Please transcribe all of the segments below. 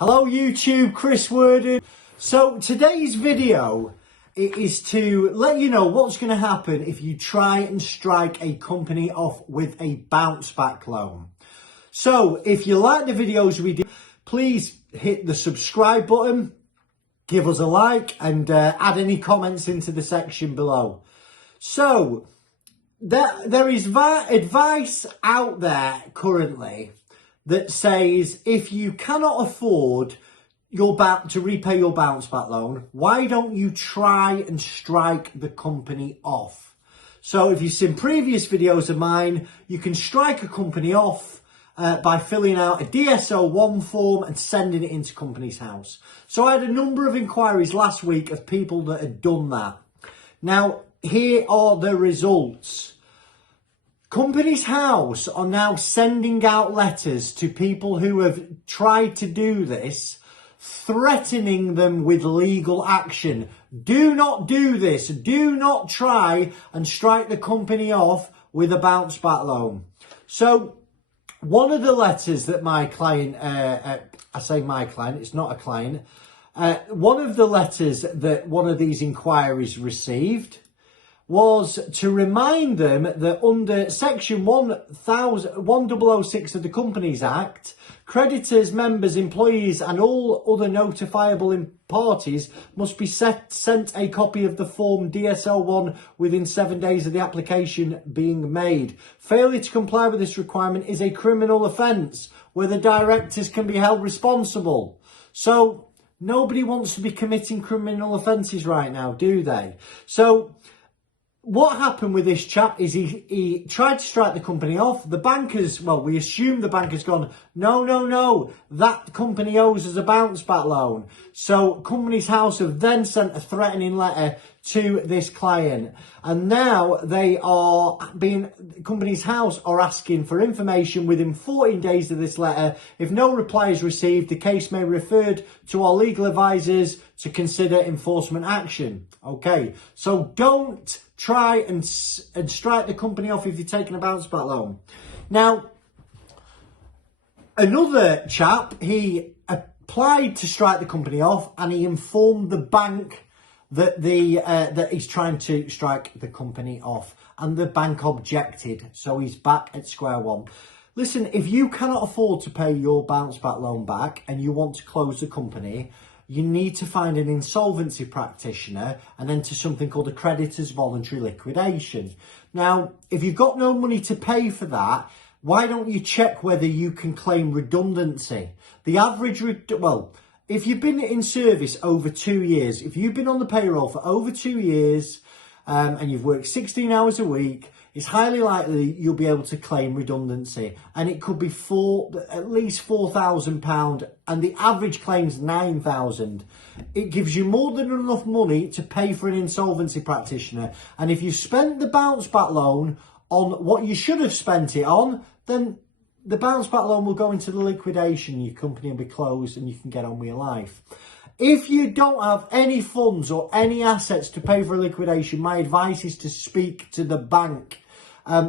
Hello YouTube, Chris Worden. So today's video is to let you know what's going to happen if you try and strike a company off with a bounce back loan. So if you like the videos we do, please hit the subscribe button, give us a like and add any comments into the section below. So there is advice out there currently that says if you cannot afford to repay your bounce back loan, why don't you try and strike the company off? So if you've seen previous videos of mine, you can strike a company off by filling out a DSO1 form and sending it into Companies House. So I had a number of inquiries last week of people that had done that. Now, here are the results. Companies House are now sending out letters to people who have tried to do this, threatening them with legal action. Do not do this. Do not try and strike the company off with a bounce back loan. So one of the letters that my client, I say my client, it's not a client. One of the letters that one of these inquiries received was to remind them that under section 1006 of the Companies Act, creditors, members, employees and all other notifiable parties must be sent a copy of the form DSO1 within 7 days of the application being made. Failure to comply with this requirement is a criminal offence where the directors can be held responsible. So nobody wants to be committing criminal offences right now, do they? So what happened with this chap is he tried to strike the company off. The bankers, well, we assume the bank has gone, no, that company owes us a bounce back loan. So Companies House have then sent a threatening letter to this client. And now Companies House are asking for information within 14 days of this letter. If no reply is received, the case may be referred to our legal advisors to consider enforcement action. Okay, so don't try and strike the company off if you're taking a bounce back loan. Now, another chap, he applied to strike the company off and he informed the bank that that he's trying to strike the company off, and the bank objected, so he's back at square one. Listen, if you cannot afford to pay your bounce back loan back and you want to close the company, you need to find an insolvency practitioner and enter something called a creditors voluntary liquidation. Now, if you've got no money to pay for that, why don't you check whether you can claim redundancy? The average, if you've been in service over 2 years, if you've been on the payroll for over 2 years and you've worked 16 hours a week, it's highly likely you'll be able to claim redundancy, and it could be at least £4,000, and the average claim's £9,000. It gives you more than enough money to pay for an insolvency practitioner, and if you spent the bounce back loan on what you should have spent it on, then the bounce back loan will go into the liquidation, your company will be closed and you can get on with your life. If you don't have any funds or any assets to pay for a liquidation, my advice is to speak to the bank.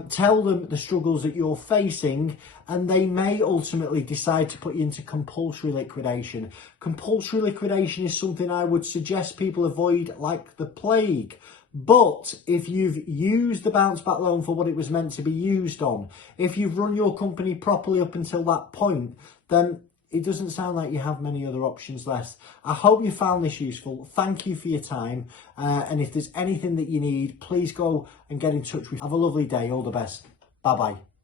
Tell them the struggles that you're facing, and they may ultimately decide to put you into compulsory liquidation. Compulsory liquidation is something I would suggest people avoid like the plague. But if you've used the bounce back loan for what it was meant to be used on, if you've run your company properly up until that point, then it doesn't sound like you have many other options left. I hope you found this useful. Thank you for your time. And if there's anything that you need, please go and get in touch with me. Have a lovely day. All the best. Bye-bye.